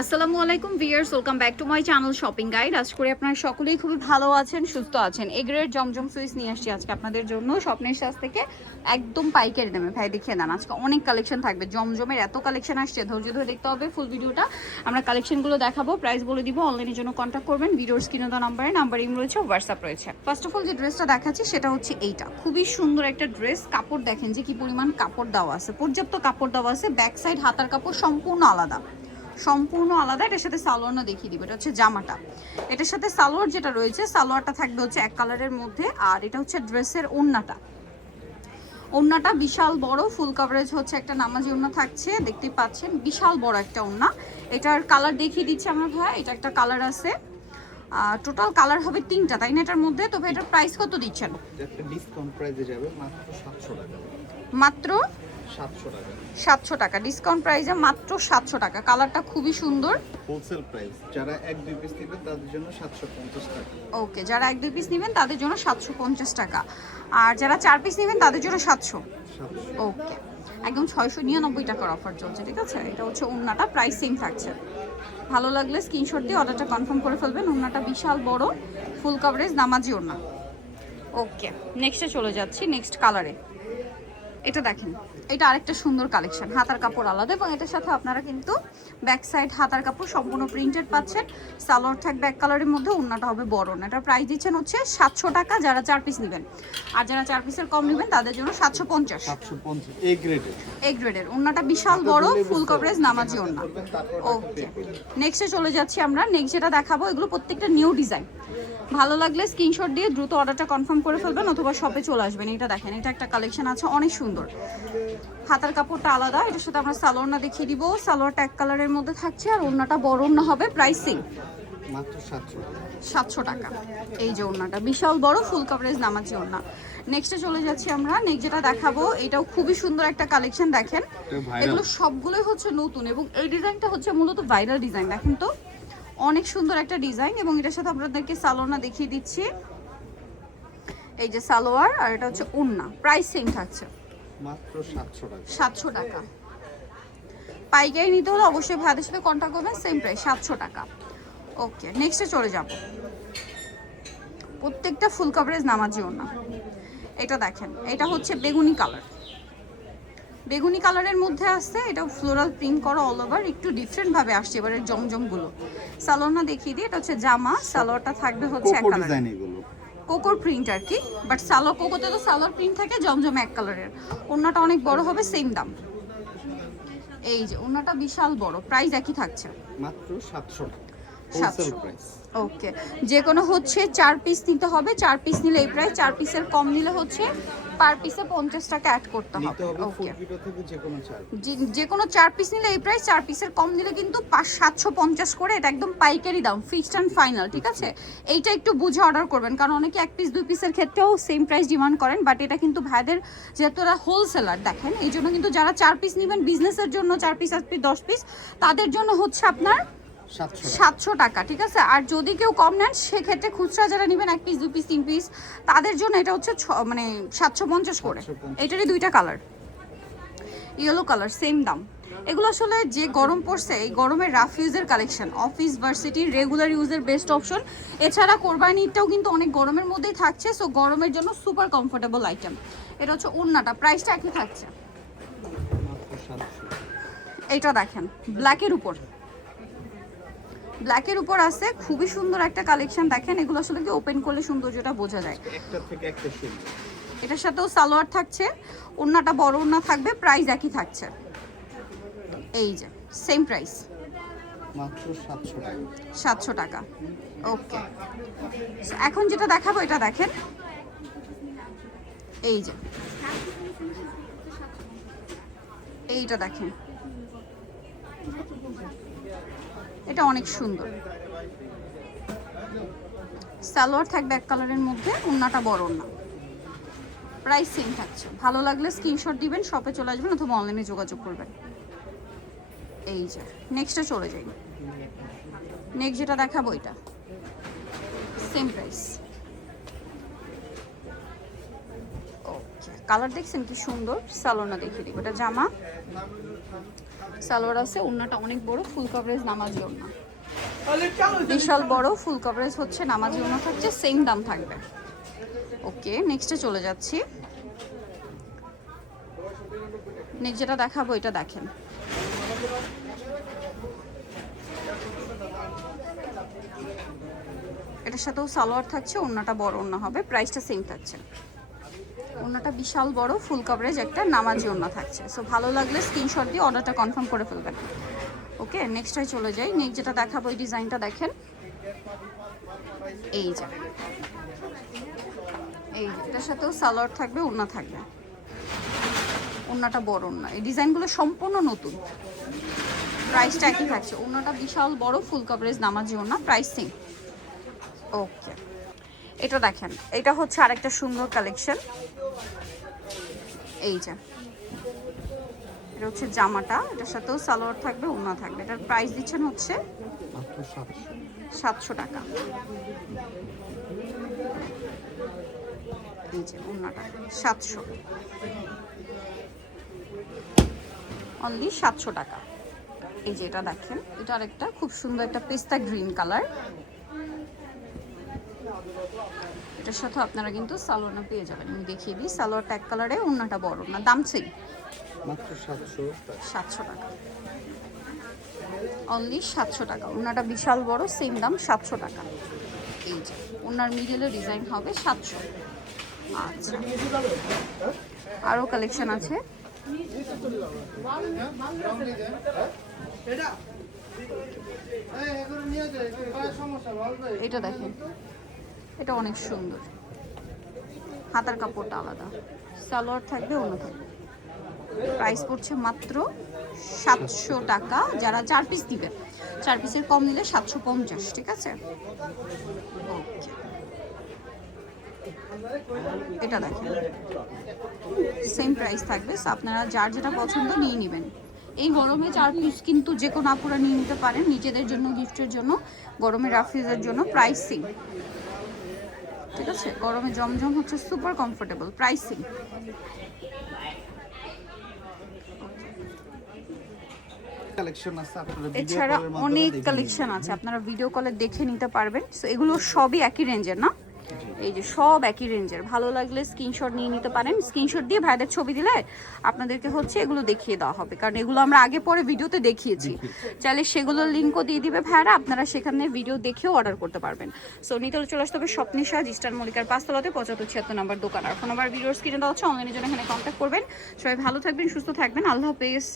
আসসালামু আলাইকুম viewers, welcome back to my channel shopping guide. আজ করে আপনারা সকলেই খুবই ভালো আছেন, সুস্থ আছেন। এগ্রের জমজম সুইচ নিয়ে আসছি আজকে আপনাদের জন্য স্বপ্নের সাজ থেকে একদম পাইকারি দামে। ভাই দেখিয়ে দেন, আজকে অনেক কালেকশন থাকবে। জমজমের এত কালেকশন আসছে, ধৈর্য ধরে দেখতে হবে ফুল ভিডিওটা। আমরা কালেকশনগুলো দেখাবো, প্রাইস বলে দিব। অনলাইনের জন্য কন্ট্যাক্ট করবেন, ভিডিওর স্ক্রিনে দেওয়া নাম্বার ইম রয়েছে, হোয়াটসঅ্যাপ রয়েছে। ফার্স্ট অফ অল যে ড্রেসটা দেখাচ্ছি সেটা হচ্ছে এইটা, খুবই সুন্দর একটা ড্রেস। কাপড় দেখেন যে কি পরিমাণ কাপড় দেওয়া আছে, পর্যাপ্ত কাপড় দেওয়া আছে। ব্যাক সাইড হাতার কাপড় সম্পূর্ণ আলাদা, সম্পূর্ণ আলাদা। এটার সাথে সালোয়ারও দেখিয়ে দিব। এটা হচ্ছে জামাটা, এটার সাথে সালোয়ার যেটা রয়েছে, সালোয়ারটা থাকবে হচ্ছে এক কালারের মধ্যে। আর এটা হচ্ছে ড্রেসের ওড়নাটা, ওড়নাটা বিশাল বড়, ফুল কভারেজ হচ্ছে একটা নামাজি ওড়না থাকছে, দেখতেই পাচ্ছেন বিশাল বড় একটা ওড়না। এটার কালার দেখিয়ে দিচ্ছি আমরা ভাই। এটা একটা কালার আছে, টোটাল কালার হবে তিনটা, তাই না এটার মধ্যে? তবে এটার প্রাইস কত দিচ্ছেন? একটা ডিসকাউন্ট প্রাইসে যাবে মাত্র 700 টাকা। মাত্র 700 টাকা, 700 টাকা ডিসকাউন্ট প্রাইসে, মাত্র 700 টাকা। কালারটা খুবই সুন্দর। Wholesale price. যারা 1-2 পিস নেবেন তাদের জন্য 750 টাকা। ওকে, যারা 1-2 পিস নেবেন তাদের জন্য 750 টাকা, আর যারা 4 পিস নেবেন তাদের জন্য 700। ওকে, একদম 699 টাকার অফার চলছে, ঠিক আছে? এটা হচ্ছে ওড়নাটা, প্রাইস সেম থাকছে। ভালো লাগলে স্ক্রিনশট দিয়ে অর্ডারটা কনফার্ম করে ফেলবেন। ওড়নাটা বিশাল বড়, ফুল কভারেজ নামাজি ওড়না। ওকে, নেক্সটে চলে যাচ্ছি, নেক্সট কালারে। এটা দেখেন, এটা আরেকটা সুন্দর কালেকশন। হাতার কাপড় আলাদা এবং এটার সাথে আপনারা কিন্তু ব্যাক সাইড হাতার কাপড় সম্পূর্ণ প্রিন্টেড পাচ্ছেন। সালোয়ার থাকবে এক কালারের মধ্যে, ওড়নাটা হবে বড় ওড়না। এটার প্রাইস দিচ্ছেন হচ্ছে 700 টাকা যারা 4 পিস নেবেন, আর যারা 4 পিসের কম নেবেন তাদের জন্য 750। 750 এ গ্রেডের, এ গ্রেডের। ওড়নাটা বিশাল বড়, ফুল কভারেজ নামাজি ওড়না। ওকে, নেক্সটে চলে যাচ্ছি আমরা। নেক্সট যেটা দেখাবো, এগুলো প্রত্যেকটা নিউ ডিজাইন। ভালো লাগলে স্ক্রিনশট দিয়ে দ্রুত অর্ডারটা কনফার্ম করে ফেলবেন, অথবা শপে চলে আসবেন। এটা দেখেন, এটা একটা কালেকশন আছে, অনেক সুন্দর। হাতার কাপড়টা আলাদা, এটার সাথে আমরা সালোয়ারটা দেখিয়ে দিব। সালোয়ারটা এক কালারের মধ্যে থাকছে, আর ওড়নাটা বড় ওড়না হবে। প্রাইসিং মাত্র 700 টাকা। 700 টাকা। এই যে ওড়নাটা বিশাল বড়, ফুল কভারেজ নামাজি ওড়না। নেক্সটে চলে যাচ্ছি আমরা। নেক্সট যেটা দেখাবো, এটাও খুবই সুন্দর একটা কালেকশন। দেখেন, এগুলো সবগুলোই হচ্ছে নতুন, এবং এই ডিজাইনটা হচ্ছে মূলত ভাইরাল ডিজাইন। দেখেন তো, অনেক সুন্দর একটা ডিজাইন। এবং এটার সাথে আপনাদেরকে সালোয়ারটা দেখিয়ে দিচ্ছি। এই যে সালোয়ার, আর এটা হচ্ছে ওড়না। প্রাইস সেম থাকছে, মাত্র 700 টাকা। 700 টাকা। পাইকারি নিতে হলে অবশ্যই ভাইদের সাথে কন্ট্যাক্ট করবেন, সেম প্রাইস 700 টাকা। ওকে, নেক্সটে চলে যাব। প্রত্যেকটা ফুল কভারেজ নামাজি ওড়না। এটা দেখেন, এটা হচ্ছে বেগুনি কালার, বেগুনি কালারের মধ্যে আসছে। এটা ফ্লোরাল প্রিন্ট করা অল ওভার, একটু ডিফারেন্ট ভাবে আসছে এবারে জমজমগুলো। সালোয়ারটা দেখিয়ে দিই। এটা হচ্ছে জামা, সালোয়ারটা থাকবে হচ্ছে এক কোকো কালার, ডিজাইন এগুলো। কোকোর প্রিন্ট আর কি, বাট সালোয়ার কোকোতে তো সালোয়ার প্রিন্ট থাকে, জমজম এক কালারের। ওড়নাটা অনেক বড় হবে, সেম দাম। এই যে ওড়নাটা বিশাল বড়, প্রাইস একই থাকছে, মাত্র 700 টাকা। 700। Wholesale price. ওকে, যে কোনো হচ্ছে 4 পিস নিতে হবে। 4 পিস নিলে এই প্রাইস, 4 পিসের কম নিলে হচ্ছে পার পিসে 50 টাকা অ্যাড করতে হবে। নিতে হবে ফুল ওকে, ভিডিও থেকে যে কোনো চার্জ। যে কোনো 4 পিস নিলে এই প্রাইস, 4 পিসের কম নিলে কিন্তু 750 করে। এটা একদম পাইকারি দাম, ফিক্সড অ্যান্ড ফাইনাল, ঠিক আছে? এইটা একটু বুঝে অর্ডার করবেন, কারণ অনেকে 1 পিস 2 পিসের ক্ষেত্রেও সেম প্রাইস ডিমান্ড করেন, বাট এটা কিন্তু ভাইদের যেহেতু এরা হোলসেলার, দেখেন, এই জন্য কিন্তু যারা 4 পিস নেবেন বিজনেসের জন্য, 4 পিস 8 পিস 10 পিস, তাদের জন্য হচ্ছে আপনার 700 টাকা, ঠিক আছে? আর যদি কেউ কম নেন, সেক্ষেত্রে খুচরা যারা নেবেন 1 পিস 2 পিস 3 পিস, তাদের জন্য এটা হচ্ছে মানে 750 করে। এটারই দুইটা কালার, ইয়েলো কালার, সেম দাম। এগুলো আসলে যে গরম পড়ছে, এই গরমের রাফ ইউজের কালেকশন, অফিস ভার্সিটি রেগুলার ইউজের বেস্ট অপশন। এছাড়া কোরবানি ঈদটাও কিন্তু অনেক গরমের মধ্যেই থাকছে, সো গরমের জন্য সুপার কমফোর্টেবল আইটেম। এটা হচ্ছে ওড়নাটা, প্রাইসটা একই থাকছে। এইটা দেখেন, ব্ল্যাকের উপর, ব্ল্যাকের উপর আছে, খুবই সুন্দর একটা কালেকশন। দেখেন, এগুলো আসলে কি ওপেন করলে সৌন্দর্যটা বোঝা যায়। একটা থেকে একটা সুন্দর। এটার সাথেও সালোয়ার থাকছে, ওড়নাটা বড় ওড়না থাকবে, প্রাইস একই থাকছে। এই যে সেম প্রাইস, মাত্র 700 টাকা। 700 টাকা। ওকে, এখন যেটা দেখাবো, এটা দেখেন, এই যে এইটা দেখেন, এটা অনেক সুন্দর। সালোয়ার থাকবে এক কালারের মধ্যে, ওড়নাটা বড় ওড়না, প্রাইস সেম থাকছে। ভালো লাগলে স্ক্রিনশট দিবেন, শপে চলে আসবেন, অথবা অনলাইনে যোগাযোগ করবেন। এই যে নেক্সটে চলে যাই। নেক্সট যেটা দেখাবো, এটা সেম প্রাইস। ওকে, কালার দেখছেন কি সুন্দর। সালোয়ারটা দেখিয়ে দিব, এটা জামা, সালোয়ার আছে, ওড়নাটা অনেক বড়, ফুল কভারেজ নামাজি ওড়না, বিশাল বড় ফুল কভারেজ হচ্ছে নামাজি ওড়না থাকছে, সেম দাম থাকবে। ওকে, নেক্সটে চলে যাচ্ছি। নেক্সট যেটা দেখাবো এটা দেখেন, এটার সাথেও সালোয়ার থাকছে, ওড়নাটা বড় ওড়না হবে, প্রাইসটা সেম থাকছে। ওড়নাটা বিশাল বড় ফুল কভারেজ একটা নামাজি ওড়না থাকছে। সো ভালো লাগলে স্ক্রিনশট দিয়ে অর্ডারটা কনফার্ম করে ফেলবেন। ওকে, নেক্সটে চলে যাই। নেক্সট যেটা দেখাবো এই ডিজাইনটা দেখেন, এই যে এটার সাথেও সালোয়ার থাকবে, ওড়না থাকবে, ওড়নাটা বড় ওড়না। এই ডিজাইনগুলো সম্পূর্ণ নতুন, প্রাইসটা একই থাকছে। ওড়নাটা বিশাল বড় ফুল কভারেজ নামাজি ওড়না, প্রাইস সেম। ওকে, এটা দেখেন, এটা হচ্ছে আরেকটা সুন্দর কালেকশন। এই যে এটা হচ্ছে জামাটা, এটার সাথেও সালোয়ার থাকবে, ওড়না থাকবে। এটার প্রাইস দিচ্ছেন হচ্ছে 700 টাকা। এই যে ওড়নাটা 700, অনলি 700 টাকা। এই যে এটা দেখেন, এটা আরেকটা খুব সুন্দর একটা পেস্তা গ্রিন কালার, এটার সাথে আপনারা কিন্তু সালোয়ারটা পেয়ে যাবেন। আমি দেখিয়ে দিই, সালোয়ারটা এক কালারে, ওড়নাটা বড় না, দাম সেম, মাত্র 700 টাকা, অনলি 700 টাকা। ওড়নাটা বিশাল বড়, সেম দাম 700 টাকা। এই যে ওড়নার মিডলে ডিজাইন হবে 700। আচ্ছা, আরও কালেকশন আছে। এটা দেখেন, এটা অনেক সুন্দর, হাতার কাপড়টা আলাদা, সালোয়ার থাকবে, অন্য থাকবে। প্রাইস পড়ছে মাত্র 700 টাকা। যারা 4 পিস দিবে, 4 পিসের কম নিলে 750, ঠিক আছে? ওকে, এটা দেখেন, সেম প্রাইস থাকবে। সো আপনারা যার যেটা পছন্দ নিয়ে নেবেন। এই গরমে 4 পিস কিন্তু যে কোনো আপুরা নিয়ে নিতে পারেন, নিজেদের জন্য, গিফটের জন্য, গরমে রাফিজের জন্য, প্রাইস সেম, ঠিক আছে? গরমে জমজম হচ্ছে super comfortable, price same. Collection আছে, আপনারা ভিডিও এছাড়া কলের মাধ্যমে অনেক দেখে কালেকশন নিতে আছে, আপনারা ভিডিও কলে দেখে নিতে পারবেন। সো এগুলো সবই একই রেঞ্জের না? এই যে সব একই রেঞ্জের। ভালো লাগলে স্ক্রিনশট নিয়ে নিতে পারেন। স্ক্রিনশট দিয়ে ভাইদের ছবি দিলে আপনাদেরকে হচ্ছে এগুলো দেখিয়ে দেওয়া হবে, কারণ এগুলো আমরা আগে পরে ভিডিওতে দেখিয়েছি। চাইলে সেগুলোর লিঙ্কও দিয়ে দিবে ভাইরা, আপনারা সেখানে ভিডিও দেখেও অর্ডার করতে পারবেন। সো নিতে হলে চলে আসতে হবে স্বপ্নিশা ইস্টার্ন মল্লিকার 5 তলাতে 7576 নাম্বার দোকান। আর ফোন নাম্বার ভিডিওর স্ক্রিনে দেওয়া হচ্ছে, অনলাইনের জন্য এখানে কন্ট্যাক্ট করবেন। সবাই ভালো থাকবেন, সুস্থ থাকবেন, আল্লাহ হাফেজ।